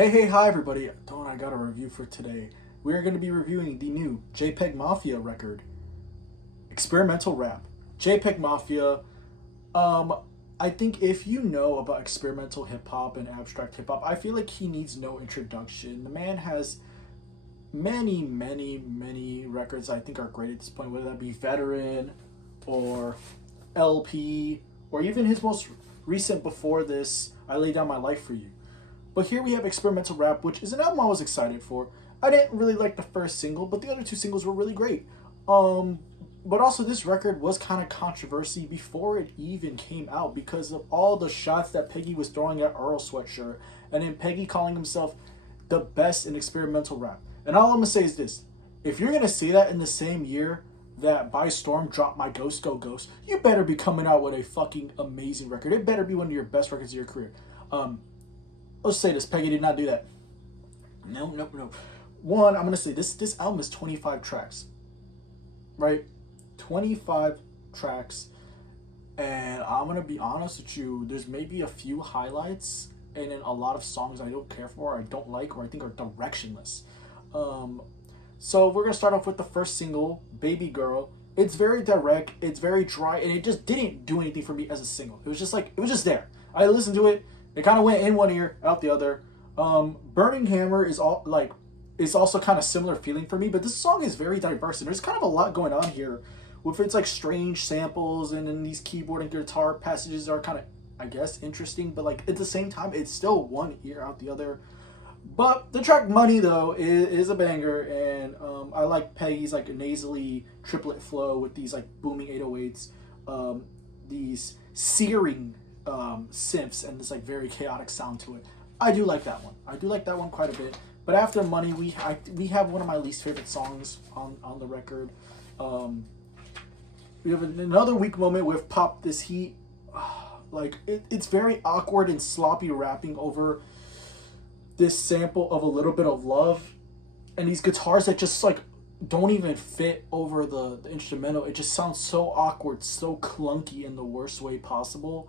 Hi everybody. I got a review for today. We are going to be reviewing the new Jpegmafia record, Experimental Rap. Jpegmafia, um, I think if you know about experimental hip hop and abstract hip hop, I feel like he needs no introduction. The man has many records I think are great at this point, whether that be Veteran or LP or even his most recent before this, I Lay Down My Life for You. But here we have Experimental Rap, which is an album I was excited for. I didn't really like the first single, but the other two singles were really great. But also this record was kind of controversy before it even came out because of all the shots that Peggy was throwing at Earl Sweatshirt, and then Peggy calling himself the best in experimental rap. And all I'm gonna say is this: if you're gonna say that in the same year that By Storm dropped My Ghost Go Ghost, you better be coming out with a fucking amazing record. It better be one of your best records of your career. Let's say this: Peggy did not do that. No. One, I'm gonna say this album is 25 tracks, right? 25 tracks, and I'm gonna be honest with you. There's maybe a few highlights, and then a lot of songs I don't care for, I don't like, or I think are directionless. So we're gonna start off with the first single, "Baby Girl." It's very direct, it's very dry, and it just didn't do anything for me as a single. It was just like it was just there. I listened to it. It kind of went in one ear, out the other. Burning Hammer is all like, it's also kind of similar feeling for me, but this song is very diverse and there's kind of a lot going on here, with its like strange samples and then these keyboard and guitar passages are kind of, I guess, interesting, but like at the same time, it's still one ear out the other. But the track "Money" though is a banger, and I like Peggy's like nasally triplet flow with these like booming 808s, these searing synths, and this like very chaotic sound to it. I do like that one. I do like that one quite a bit. But after "Money," we have one of my least favorite songs on the record. We have another weak moment with "Pop This Heat." It's very awkward and sloppy rapping over this sample of "A Little Bit of Love," and these guitars that just like don't even fit over the instrumental. It just sounds so awkward, so clunky in the worst way possible.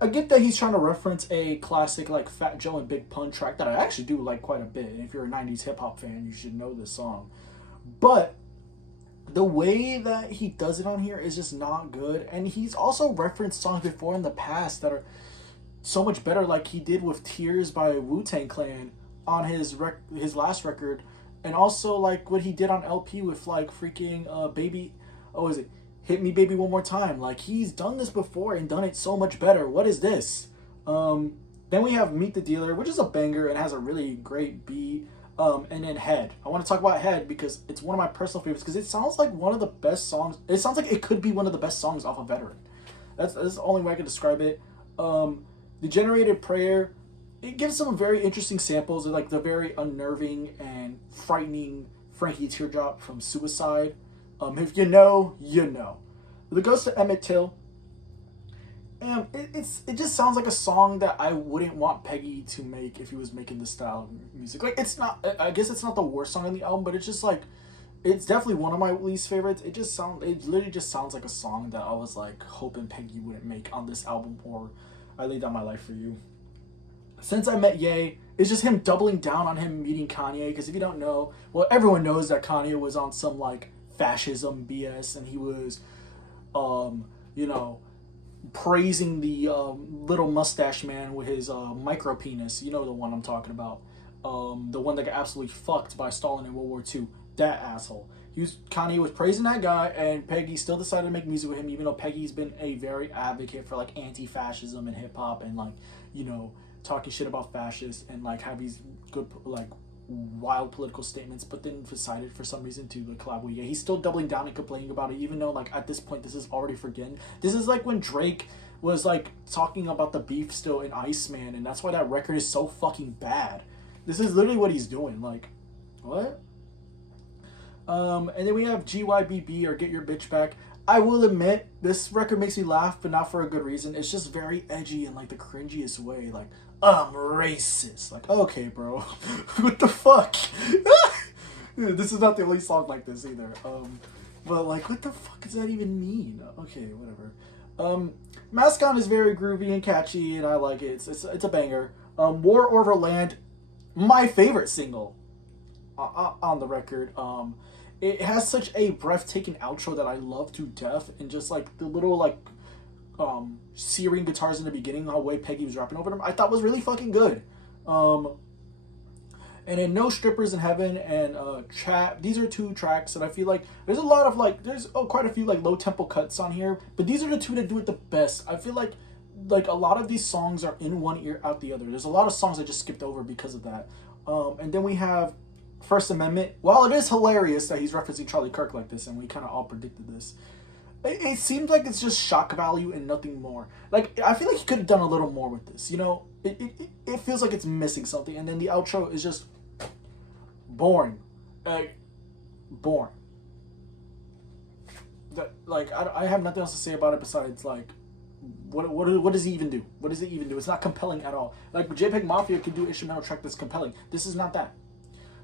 I get that he's trying to reference a classic like Fat Joe and Big Pun track that I actually do like quite a bit. And if you're a 90s hip hop fan, you should know this song. But the way that he does it on here is just not good. And he's also referenced songs before in the past that are so much better, like he did with "Tears" by Wu-Tang Clan on his last record, and also like what he did on LP with like freaking "Baby," oh, is it "Hit Me Baby One More Time"? Like he's done this before and done it so much better. What is this? Then we have "Meet the Dealer," which is a banger and has a really great beat. And then "Head." I want to talk about "Head" because it's one of my personal favorites, because it sounds like one of the best songs. It sounds like it could be one of the best songs off of Veteran. That's the only way I can describe it. The "Generated Prayer," it gives some very interesting samples of like the very unnerving and frightening Frankie Teardrop from Suicide. If you know, you know. The "Ghost of Emmett Till," and it just sounds like a song that I wouldn't want Peggy to make if he was making this style of music. Like it's not, I guess it's not the worst song on the album, but it's just like, it's definitely one of my least favorites. It literally just sounds like a song that I was like hoping Peggy wouldn't make on this album or "I Laid Down My Life for You." "Since I Met Ye" is just him doubling down on him meeting Kanye, because if you don't know, well, everyone knows that Kanye was on some like fascism BS, and he was, you know, praising the little mustache man with his micro penis. You know the one I'm talking about. The one that got absolutely fucked by Stalin in World War II. That asshole. Kanye was praising that guy, and Peggy still decided to make music with him, even though Peggy's been a very advocate for like anti-fascism and hip hop, and like, you know, talking shit about fascists and like have these good like wild political statements, but then decided for some reason to like collab with Ye. He's still doubling down and complaining about it, even though like at this point this is already forgotten. This is like when Drake was like talking about the beef still in Iceman, and that's why that record is so fucking bad. This is literally what he's doing. Like, what? And then we have GYBB, or "Get Your Bitch Back." I will admit, this record makes me laugh, but not for a good reason. It's just very edgy in like the cringiest way. Like, "I'm racist." Like, okay, bro. What the fuck? This is not the only song like this either. But like, what the fuck does that even mean? Okay, whatever. "Mascon" is very groovy and catchy, and I like it. It's a banger. War Over Land, my favorite single on the record. It has such a breathtaking outro that I love to death, and just like the little like searing guitars in the beginning, the way Peggy was rapping over them, I thought was really fucking good. And then No Strippers in Heaven and Chat. These are two tracks that I feel like there's a lot of like there's quite a few like low tempo cuts on here, but these are the two that do it the best. I feel like a lot of these songs are in one ear out the other. There's a lot of songs I just skipped over because of that. And then we have First Amendment. While it is hilarious that he's referencing Charlie Kirk like this, and we kind of all predicted this, it seems like it's just shock value and nothing more. Like, I feel like he could have done a little more with this. You know, it feels like it's missing something. And then the outro is just boring. Boring. Like, I have nothing else to say about it besides, like, what does he even do? What does it even do? It's not compelling at all. Like, Jpegmafia can do an instrumental track that's compelling. This is not that.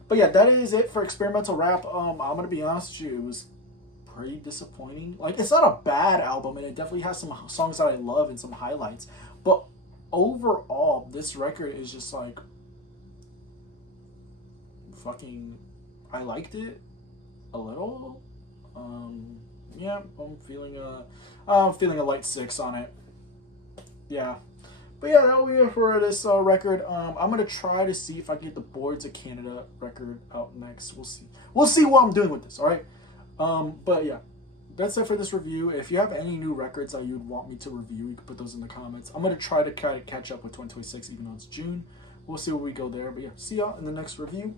But yeah, that is it for experimental rap. I'm gonna be honest with you, it was pretty disappointing. Like, it's not a bad album, and it definitely has some songs that I love and some highlights. But overall, this record is just like fucking. I liked it a little. Yeah, I'm feeling a light 6 on it. Yeah. But yeah, that'll be it for this record. I'm gonna try to see if I can get the Boards of Canada record out next. We'll see. We'll see what I'm doing with this. All right. But yeah, that's it for this review. If you have any new records that you'd want me to review, you can put those in the comments. I'm gonna try to catch up with 2026, even though it's June. We'll see where we go there. But yeah, see y'all in the next review.